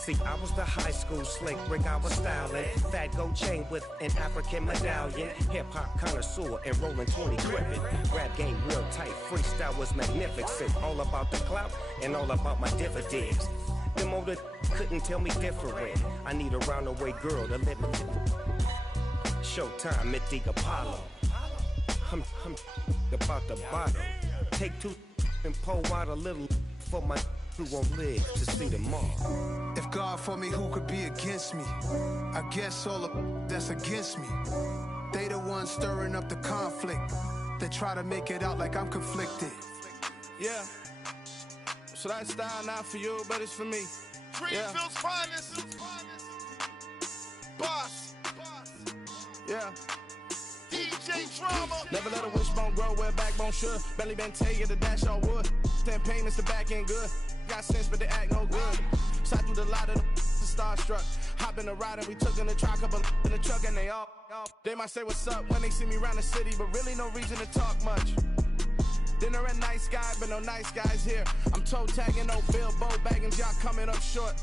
See, I was the high school slick Rick, I was styling. Fat gold chain with an African medallion. Hip-hop connoisseur and rolling 20 gripping. Rap game real tight, freestyle was magnificent. All about the clout and all about my dividends. Them older couldn't tell me different. I need a roundaway girl to let me. Showtime at the Apollo. I'm about the bottom. Take two and pour out a little for my who won't live to see tomorrow. If God for me, who could be against me? I guess all the that's against me. They the ones stirring up the conflict. They try to make it out like I'm conflicted. Yeah. So that style not for you, but it's for me. Greenfield's finest. Boss. Yeah. DJ Drama. Never let a wishbone grow where a backbone should. Belly been tell you the dash all wood. 10 payments, the back end good. Got sense, but they act no good. Side through the lot of the starstruck. Hop in the ride and we took in the truck, couple in the truck, and they all. They might say what's up when they see me around the city, but really no reason to talk much. Dinner a nice guy, but no nice guys here. I'm toe tagging, no Bilbo bagging, y'all coming up short.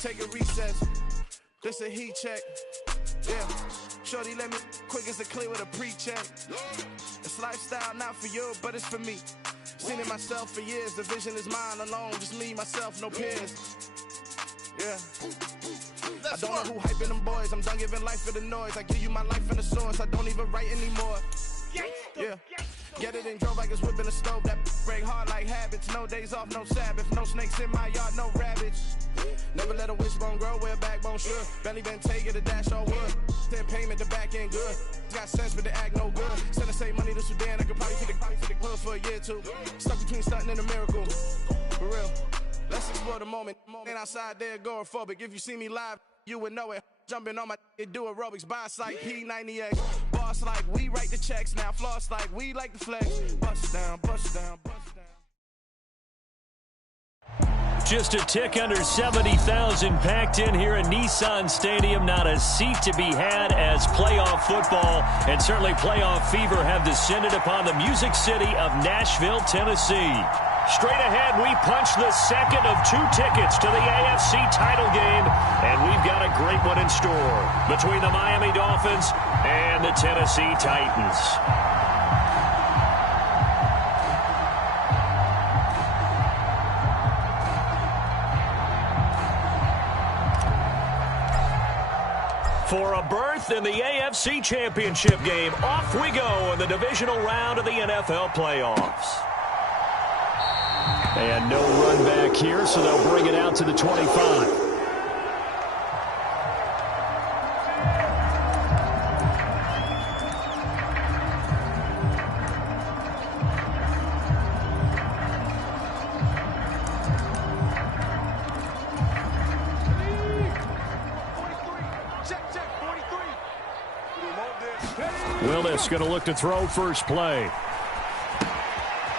Take a recess. This a heat check. Yeah. Shorty let me quick as a clear with a pre-check. It's lifestyle not for you, but it's for me. Seen it myself for years. The vision is mine alone. Just me, myself, no peers. Yeah. I don't know who hyping them boys. I'm done giving life for the noise. I give you my life in the source. I don't even write anymore. Yeah. Get it and drove like it's whipping a stove. That break hard like habits. No days off, no Sabbath. No snakes in my yard, no rabbits. Never let a wishbone grow where a backbone should. Belly been taking the dash all wood. 10 payment, the back end good. Got sense, but they act no good. Send the same money to Sudan. I could probably fit the hood for a year or two. Stuck between stunting and a miracle. For real. Let's explore the moment. Ain't outside there agoraphobic. If you see me live, you would know it. Jumping on my do aerobics, buy like P90X. Boss like we write the checks now. Floss like we like the flex. Bust down, bust down, bust down. Just a tick under 70,000 packed in here at Nissan Stadium. Not a seat to be had as playoff football and certainly playoff fever have descended upon the Music City of Nashville, Tennessee. Straight ahead, we punch the second of 2 tickets to the AFC title game, and we've got a great one in store between the Miami Dolphins and the Tennessee Titans. For a berth in the AFC Championship game, off we go in the divisional round of the NFL playoffs. And no run back here, so they'll bring it out to the 25. Willis going to look to throw first play.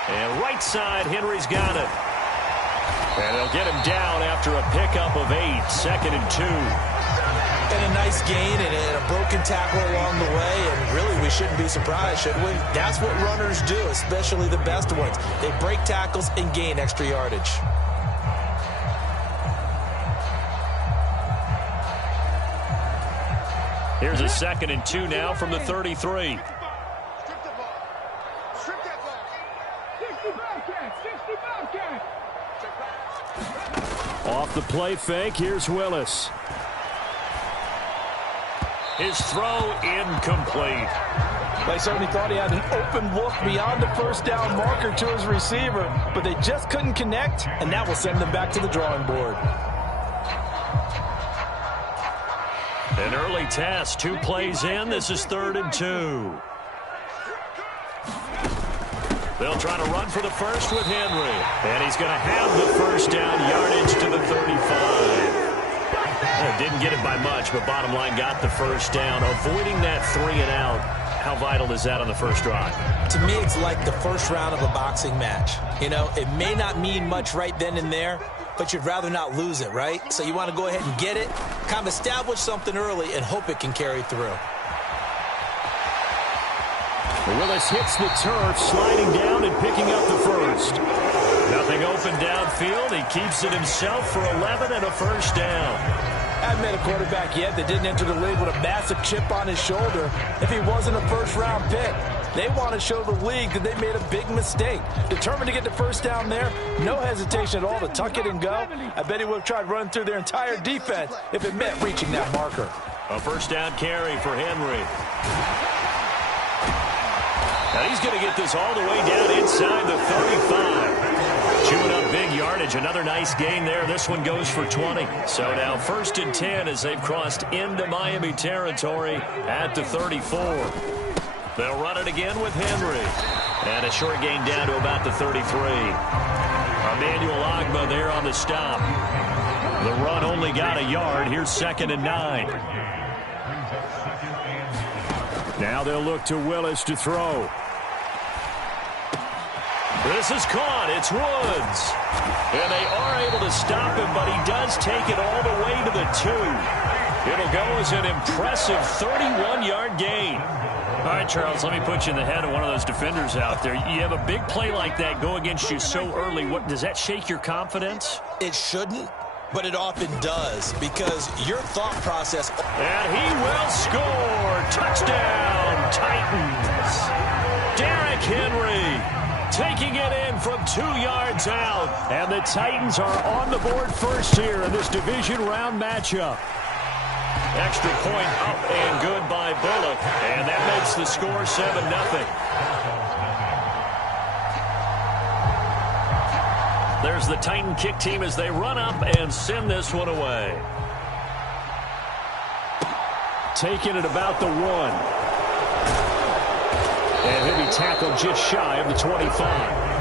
And right side, Henry's got it. And they'll get him down after a pickup of 8, 2nd and 2. And a nice gain and a broken tackle along the way. And really, we shouldn't be surprised, should we? That's what runners do, especially the best ones. They break tackles and gain extra yardage. Here's a 2nd and 2 now from the 33. Off the play fake, here's Willis. His throw incomplete. They certainly thought he had an open look beyond the first down marker to his receiver, but they just couldn't connect, and that will send them back to the drawing board. An early test, 2 plays in. This is 3rd and 2. They'll try to run for the first with Henry. And he's going to have the first down, yardage to the 35. Didn't get it by much, but bottom line got the first down. Avoiding that 3 and out. How vital is that on the first drive? To me, it's like the first round of a boxing match. You know, it may not mean much right then and there, but you'd rather not lose it, right? So you want to go ahead and get it, kind of establish something early, and hope it can carry through. Willis hits the turf, sliding down and picking up the first. Nothing open downfield. He keeps it himself for 11 and a first down. I haven't met a quarterback yet that didn't enter the league with a massive chip on his shoulder if he wasn't a first-round pick. They want to show the league that they made a big mistake. Determined to get the first down there, no hesitation at all to tuck it and go. I bet he would have tried running through their entire defense if it meant reaching that marker. A first down carry for Henry. Now he's going to get this all the way down inside the 35. Chewing up big yardage. Another nice gain there. This one goes for 20. So now 1st and 10 as they've crossed into Miami territory at the 34. They'll run it again with Henry. And a short gain down to about the 33. Emmanuel Ogbah there on the stop. The run only got a yard. Here's 2nd and 9. Now they'll look to Willis to throw. This is caught. It's Woods. And they are able to stop him, but he does take it all the way to the 2. It'll go as an impressive 31-yard gain. All right, Charles, let me put you in the head of one of those defenders out there. You have a big play like that go against you so early. What does that shake your confidence? It shouldn't, but it often does because your thought process. And he will score. Touchdown, Titans. Derrick Henry taking it in from 2 yards out. And the Titans are on the board first here in this division round matchup. Extra point up and good by Bullock. And that makes the score 7-0. There's the Titan kick team as they run up and send this one away. Taking it about the 1. And he'll be tackled just shy of the 25.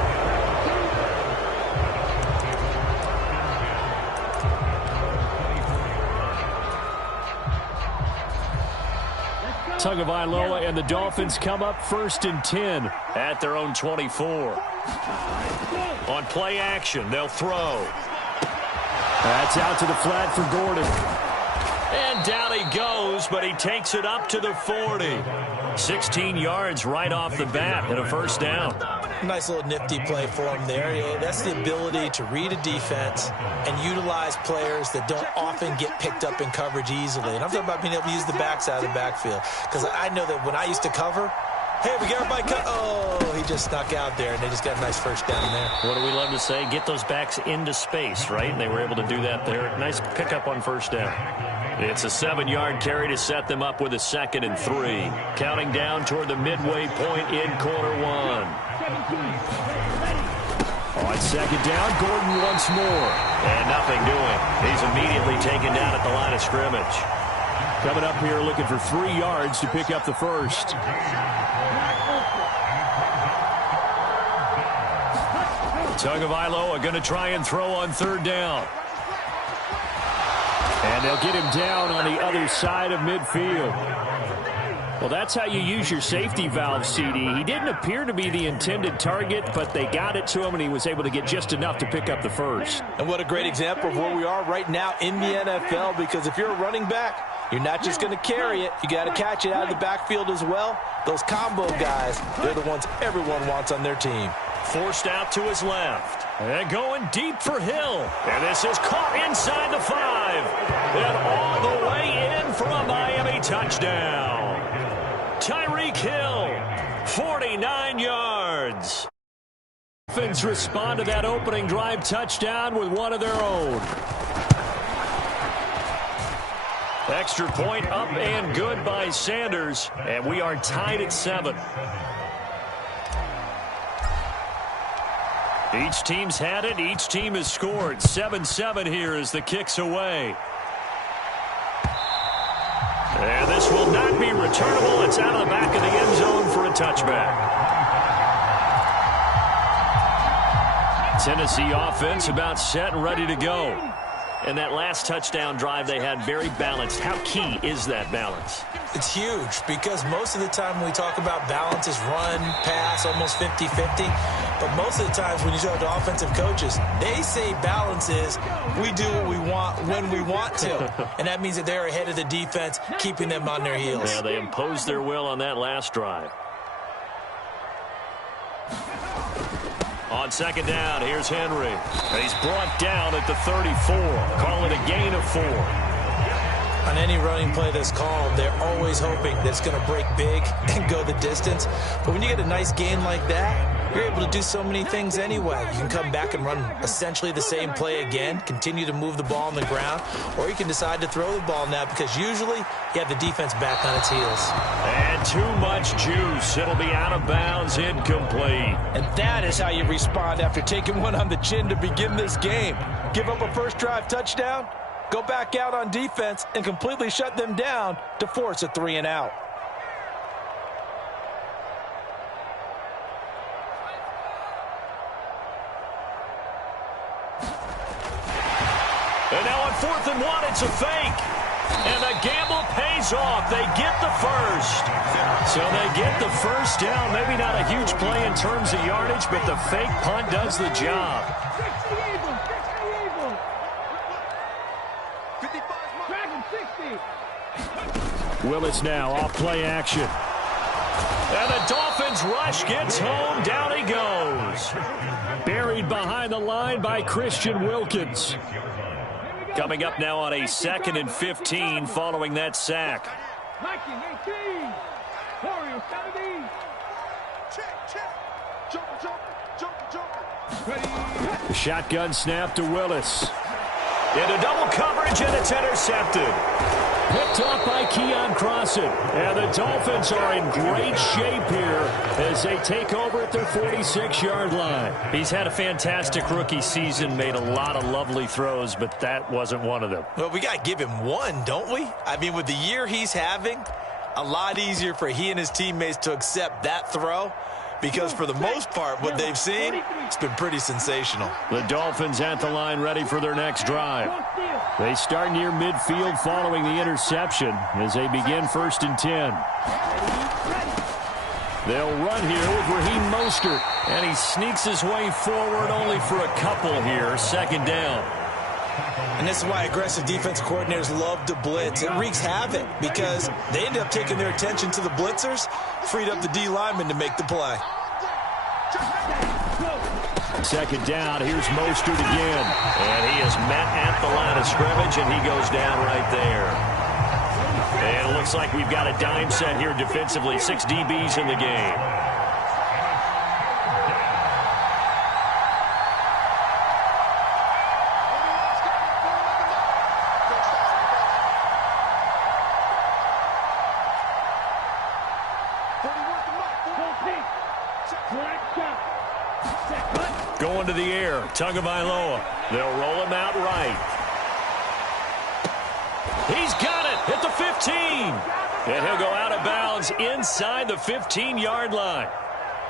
Tagovailoa and the Dolphins come up 1st and 10 at their own 24. On play action, they'll throw. That's out to the flat for Gordon. And down he goes, but he takes it up to the 40. 16 yards right off the bat and a first down. Nice little nifty play for him there. Yeah, that's the ability to read a defense and utilize players that don't often get picked up in coverage easily. And I'm talking about being able to use the backside of the backfield. Because I know that when I used to cover, hey, we got everybody cut. Oh, he just snuck out there, and they just got a nice first down there. What do we love to say? Get those backs into space, right? And they were able to do that there. Nice pickup on first down. It's a 7-yard carry to set them up with a 2nd and 3. Counting down toward the midway point in quarter 1. On 2nd down, Gordon once more. And nothing doing. He's immediately taken down at the line of scrimmage. Coming up here looking for 3 yards to pick up the first. Tagovailoa going to try and throw on 3rd down. And they'll get him down on the other side of midfield. Well, that's how you use your safety valve, CD. He didn't appear to be the intended target, but they got it to him, and he was able to get just enough to pick up the first. And what a great example of where we are right now in the NFL, because if you're a running back, you're not just going to carry it. You got to catch it out of the backfield as well. Those combo guys, they're the ones everyone wants on their team. Forced out to his left. And going deep for Hill. And this is caught inside the 5. And all the way in for a Miami touchdown. Tyreek Hill, 49 yards. Dolphins respond to that opening drive touchdown with one of their own. Extra point up and good by Sanders. And we are tied at 7. Each team's had it. Each team has scored. 7-7 here as the kick's away. And this will not be returnable. It's out of the back of the end zone for a touchback. Tennessee offense about set and ready to go. And that last touchdown drive they had very balanced. How key is that balance? It's huge because most of the time when we talk about balance is run, pass, almost 50-50. But most of the times when you talk to offensive coaches, they say balance is we do what we want when we want to. And that means that they're ahead of the defense, keeping them on their heels. Yeah, they imposed their will on that last drive. On On second down, here's Henry. He's brought down at the 34. Call it a gain of 4. On any running play that's called, they're always hoping that it's going to break big and go the distance. But when you get a nice gain like that, you're able to do so many things anyway. You can come back and run essentially the same play again, continue to move the ball on the ground, or you can decide to throw the ball now because usually you have the defense back on its heels. And too much juice. It'll be out of bounds, incomplete. And that is how you respond after taking one on the chin to begin this game. Give up a first drive touchdown, go back out on defense, and completely shut them down to force a 3-and-out. And now on 4th and 1, it's a fake. And the gamble pays off. They get the first. So they get the first down. Maybe not a huge play in terms of yardage, but the fake punt does the job. Willis now off play action. And the Dolphins rush gets home. Down he goes. Buried behind the line by Christian Wilkins. Coming up now on a 2nd and 15 following that sack. Shotgun snap to Willis. Into double coverage, and it's intercepted. Picked off by Keon Crossan. And the Dolphins are in great shape here as they take over at their 46-yard line. He's had a fantastic rookie season, made a lot of lovely throws, but that wasn't one of them. Well, we got to give him one, don't we? I mean, with the year he's having, a lot easier for he and his teammates to accept that throw. Because for the most part, what they've seen, it's been pretty sensational. The Dolphins at the line ready for their next drive. They start near midfield following the interception as they begin 1st and 10. They'll run here with Raheem Mostert. And he sneaks his way forward only for a couple here. 2nd down. And this is why aggressive defense coordinators love to blitz. It wreaks havoc because they end up taking their attention to the blitzers, freed up the D lineman to make the play. 2nd down. Here's Mostert again. And he is met at the line of scrimmage, and he goes down right there. And it looks like we've got a dime set here defensively. 6 DBs in the game. Going to the air. Tagovailoa. They'll roll him out right. He's got it at the 15. And he'll go out of bounds inside the 15-yard line.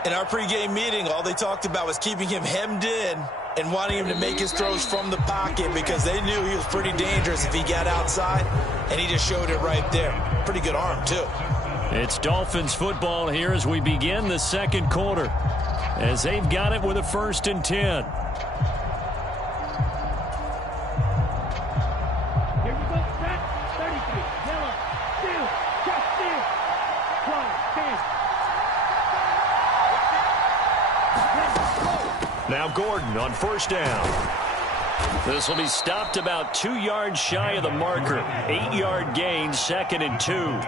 In our pregame meeting, all they talked about was keeping him hemmed in and wanting him to make his throws from the pocket because they knew he was pretty dangerous if he got outside, and he just showed it right there. Pretty good arm, too. It's Dolphins football here as we begin the 2nd quarter, as they've got it with a 1st and 10. Here we go, set, 33, yellow, steal, just steal, 12, 10. Now Gordon on 1st down. This will be stopped about 2 yards shy of the marker. 8-yard gain, 2nd and 2.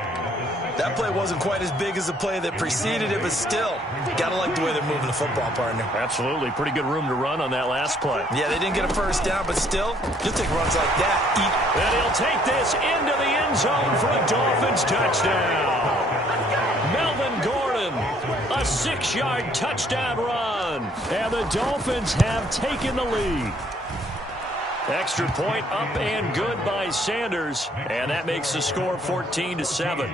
That play wasn't quite as big as the play that preceded it, but still, got to like the way they're moving the football, partner. Absolutely. Pretty good room to run on that last play. Yeah, they didn't get a 1st down, but still, you'll take runs like that. And he'll take this into the end zone for a Dolphins touchdown. Melvin Gordon, a 6-yard touchdown run. And the Dolphins have taken the lead. Extra point up and good by Sanders. And that makes the score 14-7.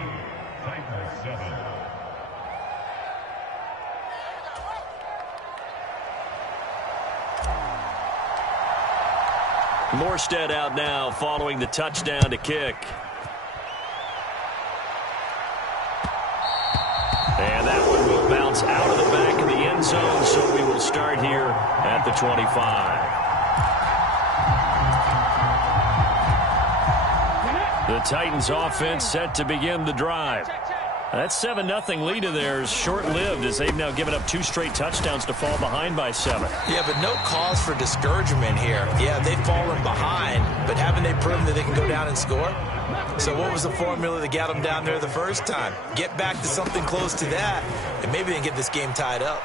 Morstead out now following the touchdown to kick. And that one will bounce out of the back of the end zone, so we will start here at the 25. The Titans offense set to begin the drive. That 7-0 lead of theirs short-lived as they've now given up 2 straight touchdowns to fall behind by 7. Yeah, but no cause for discouragement here. Yeah, they've fallen behind, but haven't they proven that they can go down and score? So what was the formula that got them down there the first time? Get back to something close to that, and maybe they can get this game tied up.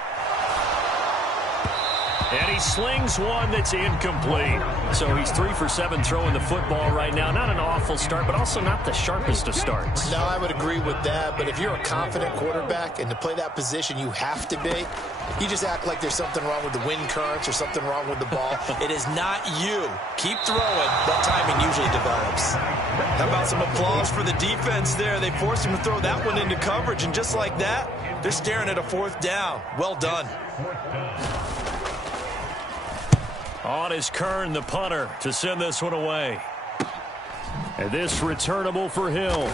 And he slings one that's incomplete. So he's 3 for 7 throwing the football right now. Not an awful start, but also not the sharpest of starts. No, I would agree with that. But if you're a confident quarterback and to play that position you have to be, you just act like there's something wrong with the wind currents or something wrong with the ball. It is not you. Keep throwing. That timing usually develops. How about some applause for the defense there? They forced him to throw that one into coverage, and just like that, they're staring at a 4th down. Well done. On is Kern, the punter, to send this one away. And this returnable for Hill.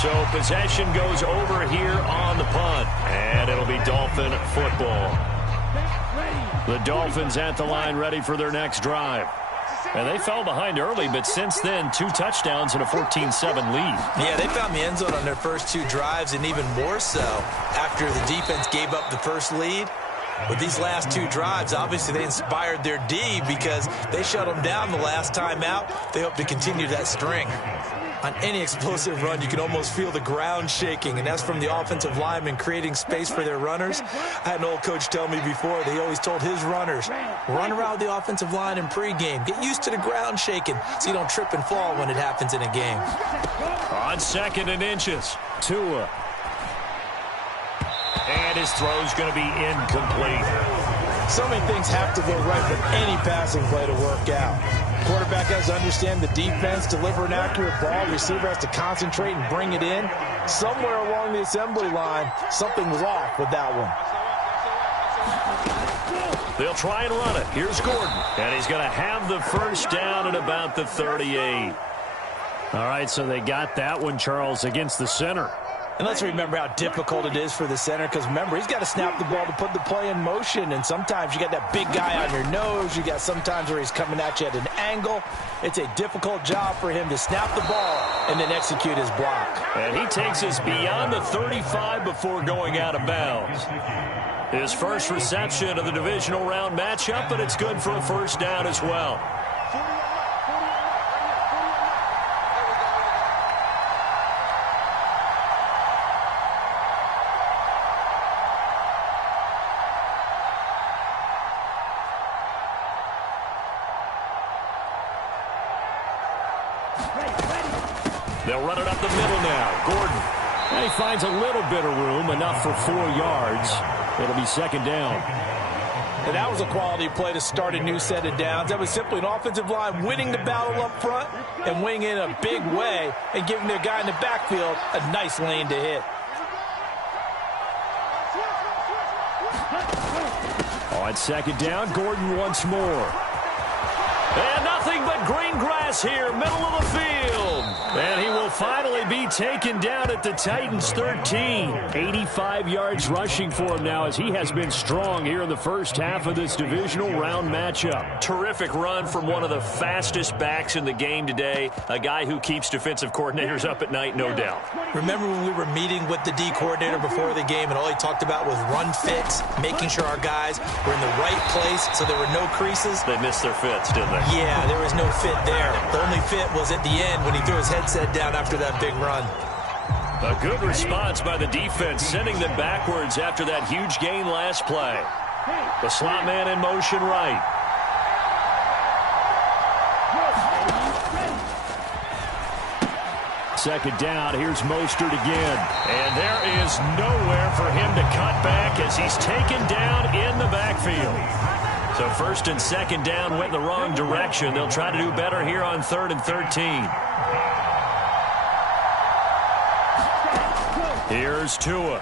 So possession goes over here on the punt. And it'll be Dolphin football. The Dolphins at the line ready for their next drive. And they fell behind early, but since then, 2 touchdowns and a 14-7 lead. Yeah, they found the end zone on their first 2 drives, and even more so after the defense gave up the first lead. With these last 2 drives, obviously they inspired their D because they shut them down the last time out. They hope to continue that string. On any explosive run, you can almost feel the ground shaking, and that's from the offensive linemen creating space for their runners. I had an old coach tell me before, they always told his runners, run around the offensive line in pregame. Get used to the ground shaking so you don't trip and fall when it happens in a game. On 2nd and inches, Tua. And his throw's going to be incomplete. So many things have to go right for any passing play to work out. Quarterback has to understand the defense, deliver an accurate ball. Receiver has to concentrate and bring it in. Somewhere along the assembly line, something was off with that one. They'll try and run it. Here's Gordon. And he's going to have the first down at about the 38. All right, so they got that one, Charles, against the center. And let's remember how difficult it is for the center, because remember, he's got to snap the ball to put the play in motion, and sometimes you got that big guy on your nose. You got sometimes where he's coming at you at an angle. It's a difficult job for him to snap the ball and then execute his block. And he takes us beyond the 35 before going out of bounds. His first reception of the divisional round matchup, but it's good for a first down as well. They'll run it up the middle now. Gordon. And he finds a little bit of room, enough for 4 yards. It'll be 2nd down. And that was a quality play to start a new set of downs. That was simply an offensive line winning the battle up front and winning in a big way and giving their guy in the backfield a nice lane to hit. On 2nd down, Gordon once more. And nothing but green grass here, middle of the field. And he will finally be taken down at the Titans' 13. 85 yards rushing for him now as he has been strong here in the first half of this divisional round matchup. Terrific run from one of the fastest backs in the game today. A guy who keeps defensive coordinators up at night, no doubt. Remember when we were meeting with the D coordinator before the game and all he talked about was run fits, making sure our guys were in the right place so there were no creases? They missed their fits, didn't they? Yeah, there was no fit there. The only fit was at the end when he threw his headset down after that big run. A good response by the defense, sending them backwards after that huge gain last play. The slot man in motion right. Second down, here's Mostert again. And there is nowhere for him to cut back as he's taken down in the backfield. So 1st and 2nd down went the wrong direction. They'll try to do better here on 3rd and 13. Here's Tua.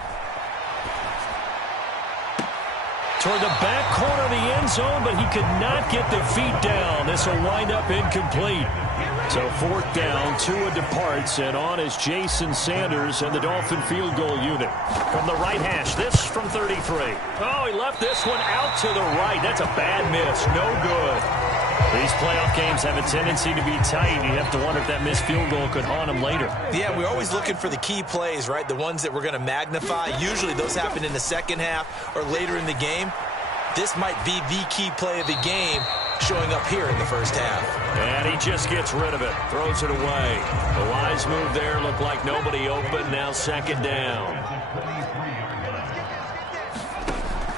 Toward the back corner of the end zone, but he could not get the feet down. This will wind up incomplete. So 4th down, Tua departs, and on is Jason Sanders and the Dolphin field goal unit. From the right hash, this from 33. Oh, he left this one out to the right. That's a bad miss. No good. These playoff games have a tendency to be tight. You have to wonder if that missed field goal could haunt them later. Yeah, we're always looking for the key plays, right? The ones that we're going to magnify. Usually those happen in the second half or later in the game. This might be the key play of the game showing up here in the first half. And he just gets rid of it. Throws it away. The wise move there. Looked like nobody open. Now second down.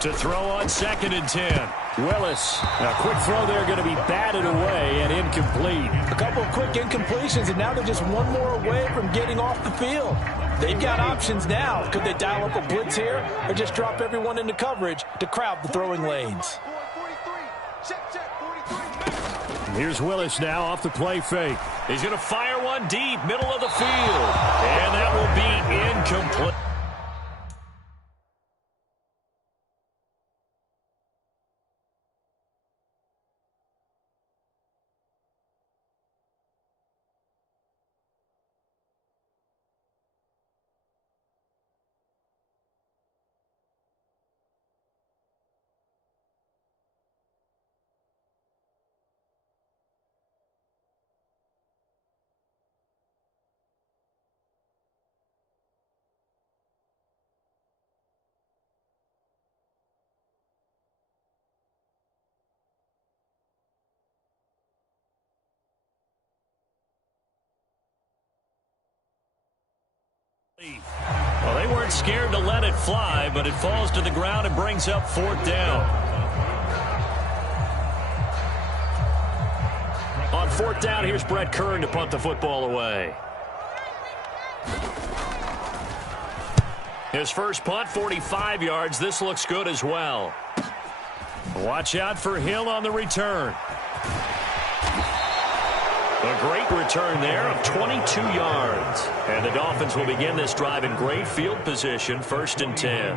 To throw on 2nd and 10. Willis. A quick throw there going to be batted away and incomplete. A couple of quick incompletions, and now they're just one more away from getting off the field. They've got options now. Could they dial up a blitz here or just drop everyone into coverage to crowd the throwing lanes? Here's Willis now off the play fake. He's going to fire one deep, middle of the field. And that will be incomplete. Well, they weren't scared to let it fly, but it falls to the ground and brings up 4th down. On 4th down, here's Brett Kern to punt the football away. His first punt, 45 yards. This looks good as well. Watch out for Hill on the return. A great return there of 22 yards. And the Dolphins will begin this drive in great field position, 1st and 10.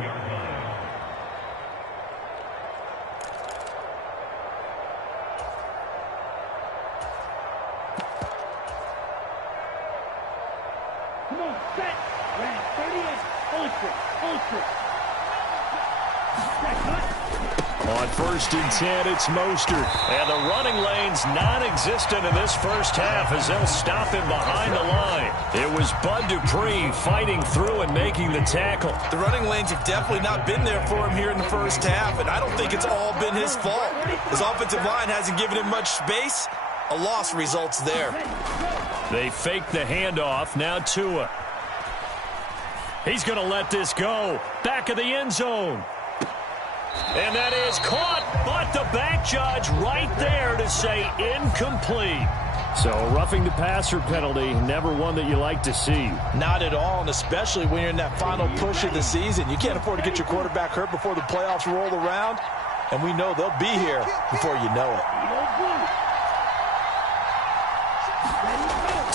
Come on, set. Ran 38. Ultra. Set, cut. On 1st and 10, it's Mostert. And the running lane's non-existent in this first half as they'll stop him behind the line. It was Bud Dupree fighting through and making the tackle. The running lanes have definitely not been there for him here in the first half, and I don't think it's all been his fault. His offensive line hasn't given him much space. A loss results there. They fake the handoff. Now Tua. He's going to let this go. Back of the end zone. And that is caught, but the back judge right there to say incomplete. So roughing the passer penalty, never one that you like to see. Not at all, and especially when you're in that final push of the season. You can't afford to get your quarterback hurt before the playoffs roll around, and we know they'll be here before you know it.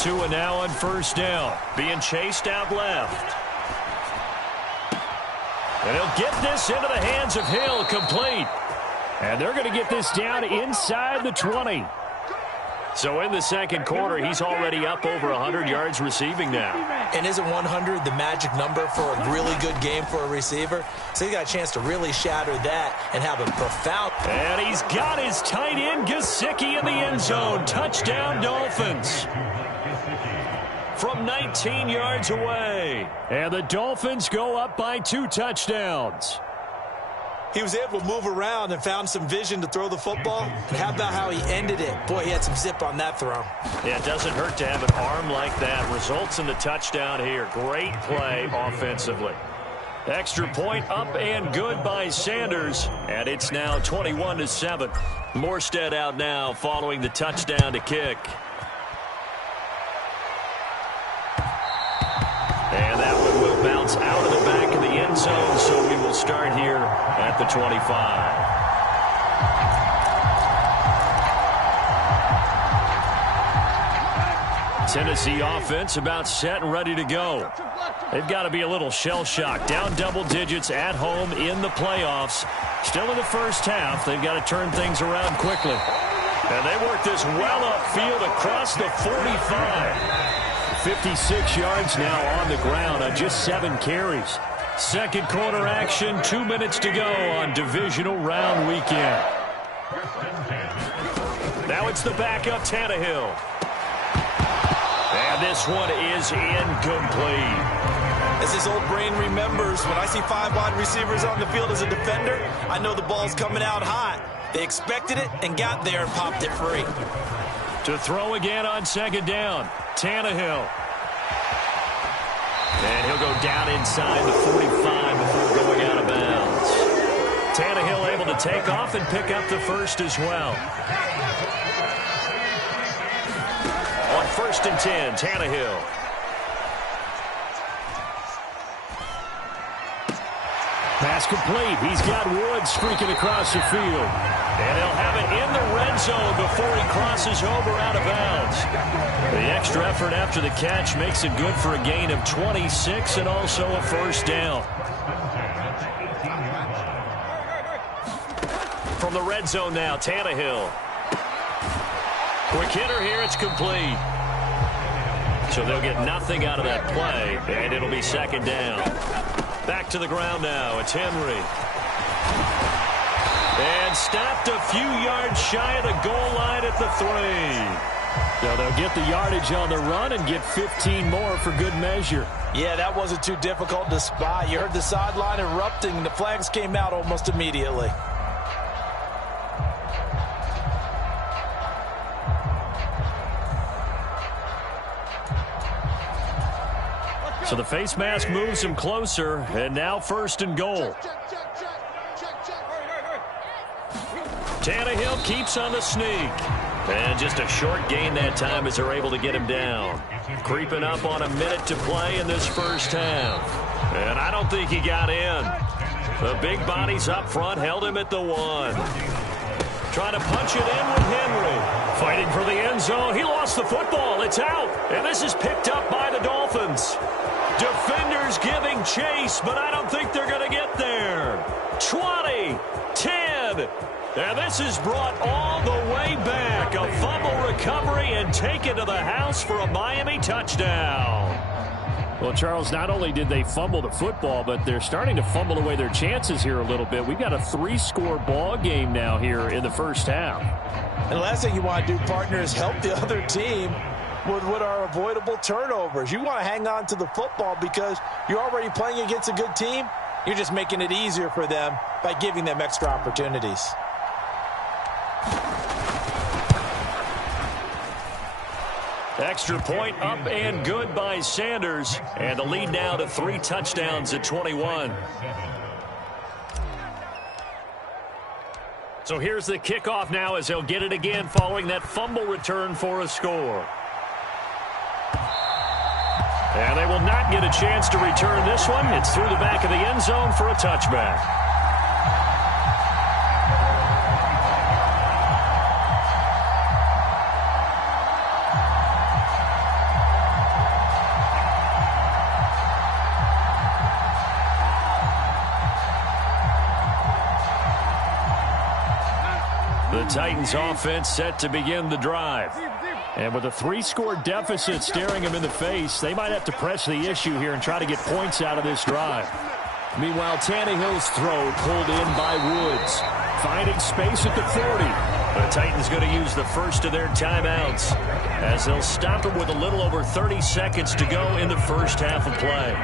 Tua now on 1st down, being chased out left. And he'll get this into the hands of Hill, complete. And they're going to get this down inside the 20. So in the second quarter, he's already up over 100 yards receiving now. And isn't 100 the magic number for a really good game for a receiver? So he got a chance to really shatter that and have a profound... And he's got his tight end, Gesicki, in the end zone. Touchdown, Dolphins. From 19 yards away. And the Dolphins go up by 2 touchdowns. He was able to move around and found some vision to throw the football. And how about how he ended it? Boy, he had some zip on that throw. Yeah, it doesn't hurt to have an arm like that. Results in the touchdown here. Great play offensively. Extra point up and good by Sanders. And it's now 21-7. Morstead out now following the touchdown to kick. And that one will bounce out of the back of the end zone, so we will start here at the 25. Tennessee offense about set and ready to go. They've got to be a little shell-shocked. Down double digits at home in the playoffs. Still in the first half. They've got to turn things around quickly. And they work this well upfield across the 45. 56 yards now on the ground on just 7 carries. Second quarter action, 2 minutes to go on divisional round weekend. Now it's the backup Tannehill. And this one is incomplete. As his old brain remembers, when I see 5 wide receivers on the field as a defender, I know the ball's coming out hot. They expected it and got there and popped it free. To throw again on second down, Tannehill. And he'll go down inside the 45 before going out of bounds. Tannehill able to take off and pick up the first as well. On 1st and 10, Tannehill. Pass complete. He's got Woods streaking across the field. And he'll have it in the red zone before he crosses over out of bounds. The extra effort after the catch makes it good for a gain of 26 and also a first down. From the red zone now, Tannehill. Quick hitter here, it's complete. So they'll get nothing out of that play, and it'll be second down. Back to the ground now, it's Henry. And stopped a few yards shy of the goal line at the 3. So they'll get the yardage on the run and get 15 more for good measure. Yeah, that wasn't too difficult to spot. You heard the sideline erupting, and the flags came out almost immediately. So the face mask moves him closer, and now 1st and goal. Tannehill keeps on the sneak. And just a short gain that time as they're able to get him down. Creeping up on a minute to play in this first half. And I don't think he got in. The big bodies up front held him at the 1. Trying to punch it in with Henry. Fighting for the end zone. He lost the football. It's out. And this is picked up by the Dolphins. Defenders giving chase, but I don't think they're going to get there. 20, 10, and this is brought all the way back. A fumble recovery and taken to the house for a Miami touchdown. Well, Charles, not only did they fumble the football, but they're starting to fumble away their chances here a little bit. We've got a 3-score ball game now here in the first half. And the last thing you want to do, partner, is help the other team with what are avoidable turnovers. You want to hang on to the football because you're already playing against a good team. You're just making it easier for them by giving them extra opportunities. Extra point up and good by Sanders. And the lead now to 3 touchdowns at 21. So here's the kickoff now as they'll get it again following that fumble return for a score. And they will not get a chance to return this one. It's through the back of the end zone for a touchback. The Titans offense set to begin the drive. And with a 3-score deficit staring them in the face, they might have to press the issue here and try to get points out of this drive. Meanwhile, Tannehill's throw pulled in by Woods. Finding space at the 40. The Titans going to use the first of their timeouts as they'll stop him with a little over 30 seconds to go in the first half of play.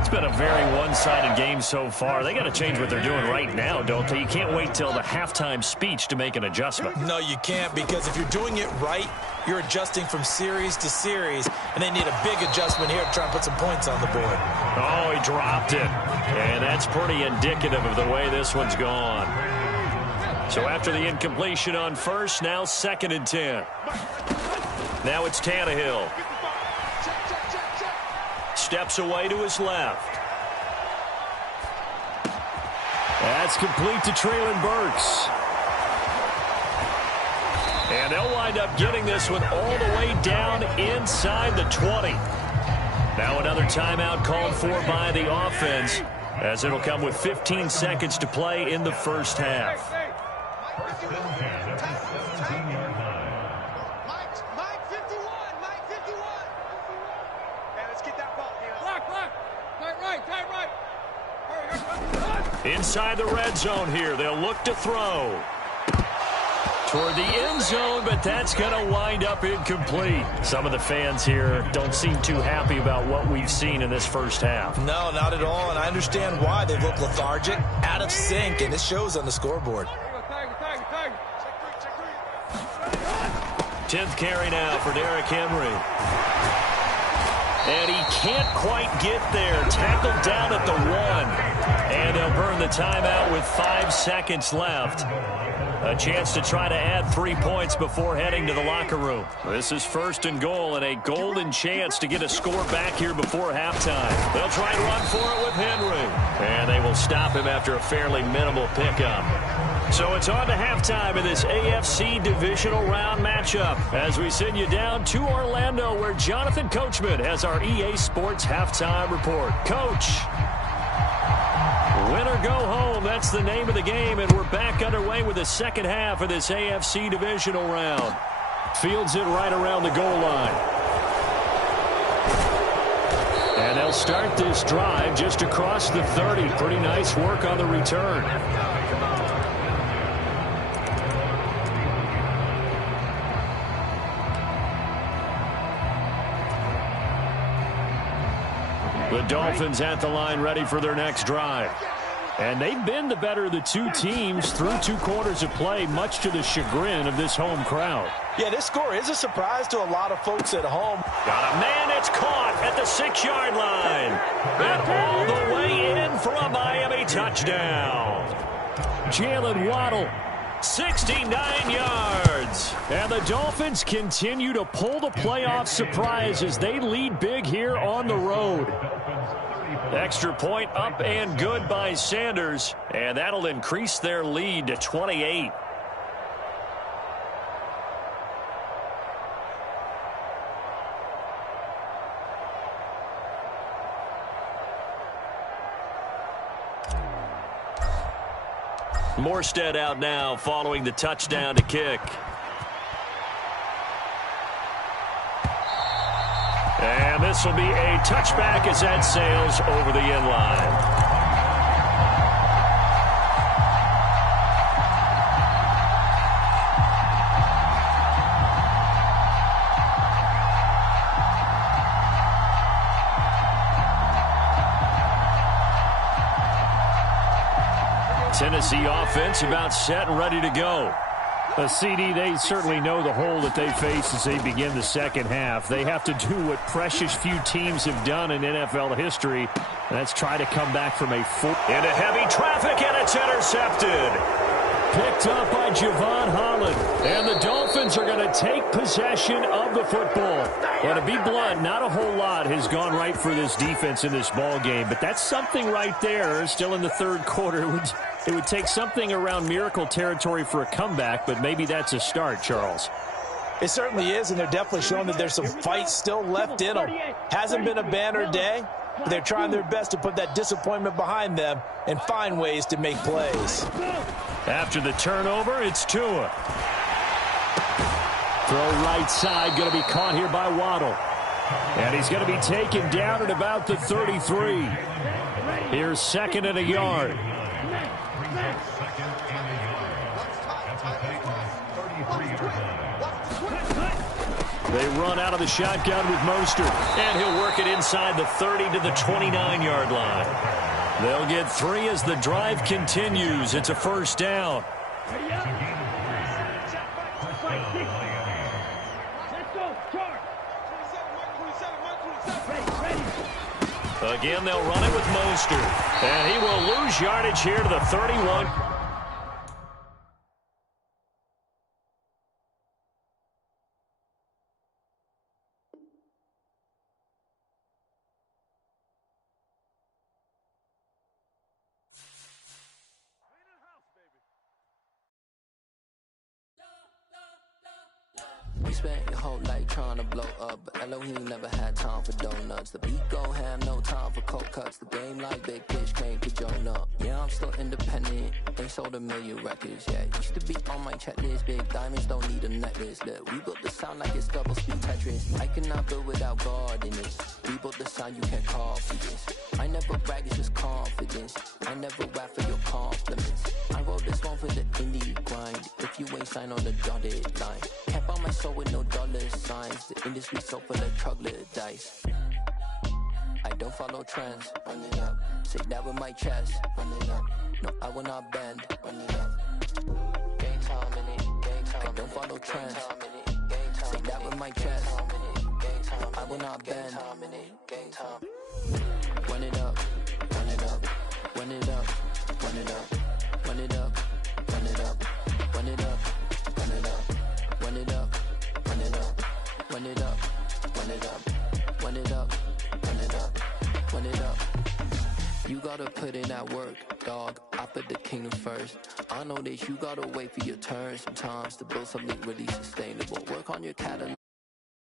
It's been a very one-sided game so far. They got to change what they're doing right now, don't they? You can't wait till the halftime speech to make an adjustment. No, you can't, because if you're doing it right, you're adjusting from series to series, and they need a big adjustment here to try and put some points on the board. Oh, he dropped it. And that's pretty indicative of the way this one's gone. So after the incompletion on first, now 2nd and 10. Now it's Tannehill. Steps away to his left. That's complete to Treylon Burks. And they'll wind up getting this one all the way down inside the 20. Now another timeout called for by the offense, as it'll come with 15 seconds to play in the first half. Inside the red zone here, they'll look to throw. toward the end zone, but that's going to wind up incomplete. Some of the fans here don't seem too happy about what we've seen in this first half. No, not at all, and I understand why. They look lethargic, out of sync, and it shows on the scoreboard. 10th carry now for Derrick Henry. And he can't quite get there. Tackled down at the 1. And they'll burn the timeout with 5 seconds left. A chance to try to add 3 points before heading to the locker room. This is 1st and goal and a golden chance to get a score back here before halftime. They'll try and run for it with Henry. And they will stop him after a fairly minimal pickup. So it's on to halftime of this AFC divisional round matchup as we send you down to Orlando where Jonathan Coachman has our EA Sports halftime report. Coach, win or go home, that's the name of the game, and we're back underway with the second half of this AFC divisional round. Fields it right around the goal line. And they'll start this drive just across the 30. Pretty nice work on the return. The Dolphins at the line ready for their next drive. And they've been the better of the two teams through 2 quarters of play, much to the chagrin of this home crowd. Yeah, this score is a surprise to a lot of folks at home. Got a man, it's caught at the 6-yard line. And all the way in for a Miami touchdown. Jalen Waddle, 69 yards. And the Dolphins continue to pull the playoff surprise as they lead big here on the road. Extra point up and good by Sanders, and that'll increase their lead to 28. Morstead out now following the touchdown to kick. And this will be a touchback as that sails over the end line. Tennessee offense about set and ready to go. A CD, they certainly know the hole that they face as they begin the second half. They have to do what precious few teams have done in NFL history, and that's try to come back from a full into heavy traffic, and it's intercepted. Picked up by Javon Holland, and the Dolphins are going to take possession of the football. Well, to be blunt, not a whole lot has gone right for this defense in this ball game, but that's something right there. Still in the third quarter. It would take something around miracle territory for a comeback, but maybe that's a start, Charles. It certainly is, and they're definitely showing that there's some fight still left in them. Hasn't been a banner day, but they're trying their best to put that disappointment behind them and find ways to make plays. After the turnover, it's Tua. Throw right side, going to be caught here by Waddle. And he's going to be taken down at about the 33. Here's 2nd and a yard. They run out of the shotgun with Mostert, and he'll work it inside the 30 to the 29-yard line. They'll get 3 as the drive continues. It's a first down. Again, they'll run it with Mostert, and he will lose yardage here to the 31. You spent your whole life trying to blow up, but Elohim never had time for donuts. The beat go ham, no time for cold cuts. The game like big fish came to Jonah. Yeah, I'm still independent, ain't sold a million records yet. Used to be on my checklist, big diamonds don't need a necklace. Look, we built the sound like it's double speed Tetris. I cannot build without God in it. We built the sound you can't copy this. I never brag, it's just confidence. I never rap for your compliments. I wrote this one for the indie grind. If you ain't signed on the dotted line, can't buy my soul with no dollar signs. The industry so full of troglodytes. I don't follow trends. Run it up. Say that with my chest. Run it up. No, I will not bend. Run it up. Game time in it. Game time. I don't follow trends. Say that with my chest. No, I will not bend. Game time. Run it up. Run it up. Run it up. Run it up. Run it up. Run it up. Run it up. Run it up. Run it up. Run it up. Run it up. Run it up. Run it up. Run it up. Run it up. You gotta put in that work, dog. I put the kingdom first. I know that you gotta wait for your turn sometimes to build something really sustainable. Work on your catalog.